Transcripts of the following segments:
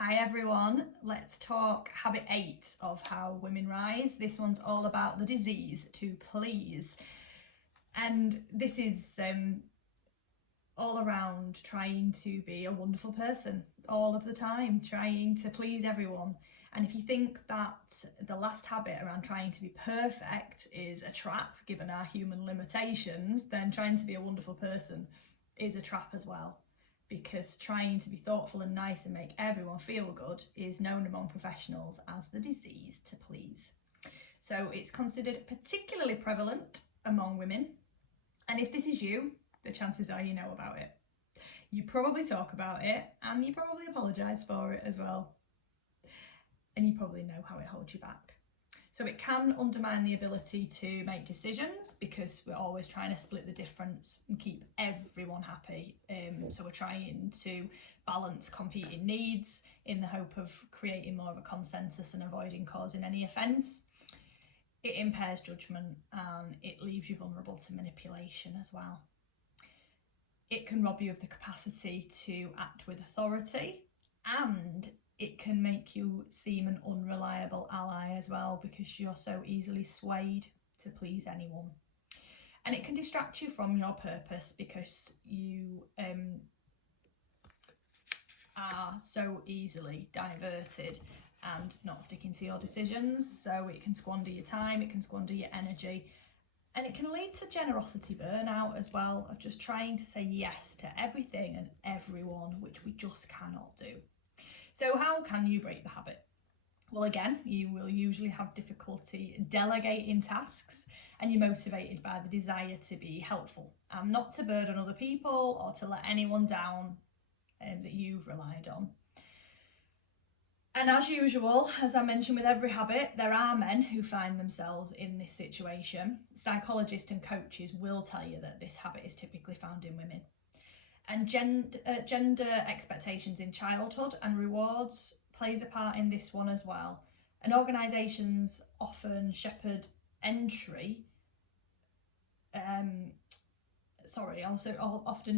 Hi everyone, let's talk habit 8 of how women rise. This one's all about the disease to please. And this is all around trying to be a wonderful person all of the time, trying to please everyone. And if you think that the last habit around trying to be perfect is a trap, given our human limitations, then trying to be a wonderful person is a trap as well. Because trying to be thoughtful and nice and make everyone feel good is known among professionals as the disease to please. So it's considered particularly prevalent among women. And if this is you, the chances are you know about it. You probably talk about it and you probably apologise for it as well. And you probably know how it holds you back. So it can undermine the ability to make decisions because we're always trying to split the difference and keep everyone happy. So we're trying to balance competing needs in the hope of creating more of a consensus and avoiding causing any offence. It impairs judgment and it leaves you vulnerable to manipulation as well. It can rob you of the capacity to act with authority, and it can make you seem an unreliable ally as well because you're so easily swayed to please anyone. And it can distract you from your purpose because you are so easily diverted and not sticking to your decisions. So it can squander your time, it can squander your energy, and it can lead to generosity burnout as well, of just trying to say yes to everything and everyone, which we just cannot do. So how can you break the habit? Well, again, you will usually have difficulty delegating tasks and you're motivated by the desire to be helpful and not to burden other people or to let anyone down that you've relied on. And as usual, as I mentioned with every habit, there are men who find themselves in this situation. Psychologists and coaches will tell you that this habit is typically found in women. And gender expectations in childhood and rewards plays a part in this one as well. And organisations often shepherd entry, often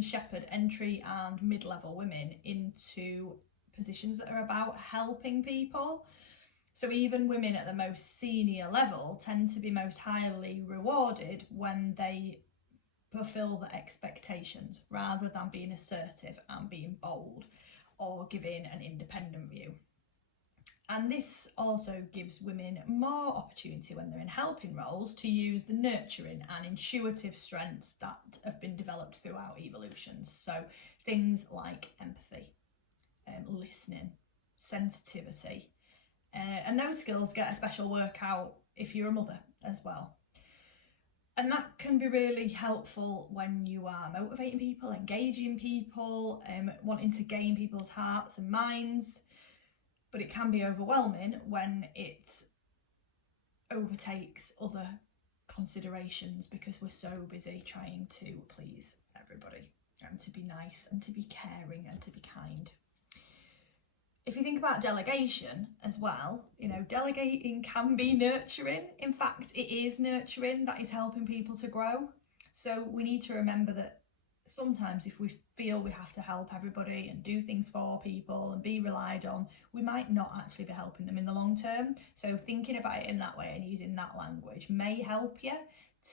shepherd entry and mid-level women into positions that are about helping people. So even women at the most senior level tend to be most highly rewarded when they fulfill the expectations rather than being assertive and being bold or giving an independent view. And this also gives women more opportunity when they're in helping roles to use the nurturing and intuitive strengths that have been developed throughout evolutions. So things like empathy, listening, sensitivity, and those skills get a special workout if you're a mother as well. And that can be really helpful when you are motivating people, engaging people, wanting to gain people's hearts and minds. But it can be overwhelming when it overtakes other considerations because we're so busy trying to please everybody and to be nice and to be caring and to be kind. If you think about delegation as well, delegating can be nurturing. In fact, it is nurturing that is helping people to grow. So we need to remember that sometimes if we feel we have to help everybody and do things for people and be relied on, we might not actually be helping them in the long term. So thinking about it in that way and using that language may help you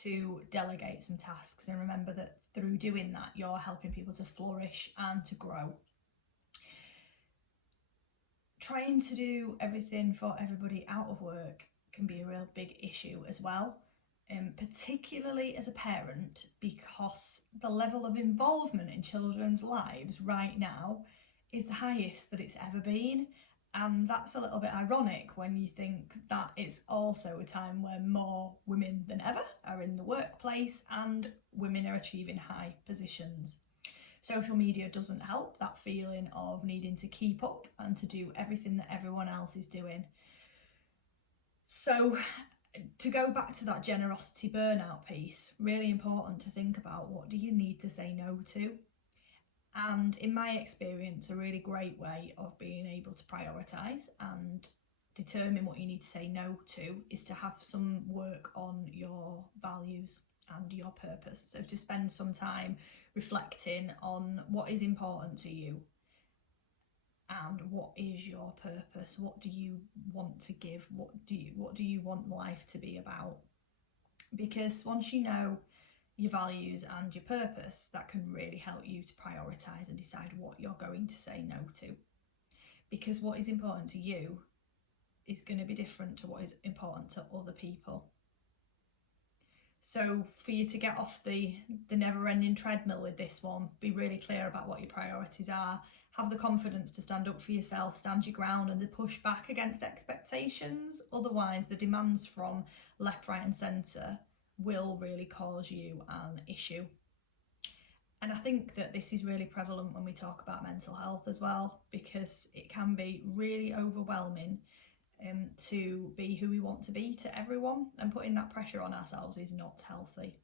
to delegate some tasks, and remember that through doing that, you're helping people to flourish and to grow. Trying to do everything for everybody out of work can be a real big issue as well, particularly as a parent, because the level of involvement in children's lives right now is the highest that it's ever been. And that's a little bit ironic when you think that it's also a time where more women than ever are in the workplace and women are achieving high positions. Social media doesn't help that feeling of needing to keep up and to do everything that everyone else is doing. So to go back to that generosity burnout piece, really important to think about, what do you need to say no to? And in my experience, a really great way of being able to prioritise and determine what you need to say no to is to have some work on your values and your purpose. So to spend some time reflecting on what is important to you and what is your purpose? What do you want to give? What do you want life to be about? Because once you know your values and your purpose, that can really help you to prioritise and decide what you're going to say no to. Because what is important to you is going to be different to what is important to other people. So for you to get off the never-ending treadmill with this one, be really clear about what your priorities are, have the confidence to stand up for yourself, stand your ground, and to push back against expectations. Otherwise, the demands from left, right and centre will really cause you an issue. And I think that this is really prevalent when we talk about mental health as well, because it can be really overwhelming to be who we want to be to everyone, and putting that pressure on ourselves is not healthy.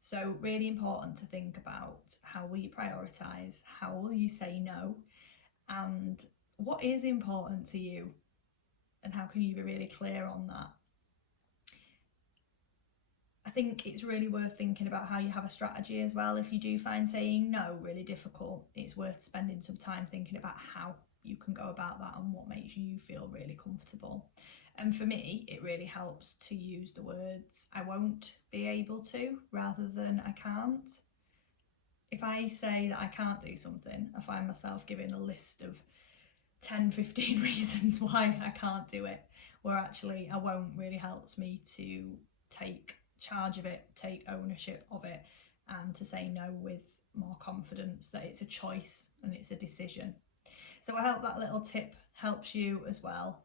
So really important to think about how will you prioritise, how will you say no, and what is important to you, and how can you be really clear on that. I think it's really worth thinking about how you have a strategy as well. If you do find saying no really difficult, it's worth spending some time thinking about how you can go about that and what makes you feel really comfortable. And for me, it really helps to use the words I won't be able to rather than I can't. If I say that I can't do something, I find myself giving a list of 10, 15 reasons why I can't do it, where actually I won't really helps me to take charge of it, take ownership of it, and to say no with more confidence that it's a choice and it's a decision. So I hope that little tip helps you as well.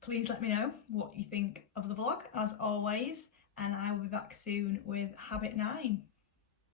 Please let me know what you think of the vlog, as always, and I will be back soon with habit 9.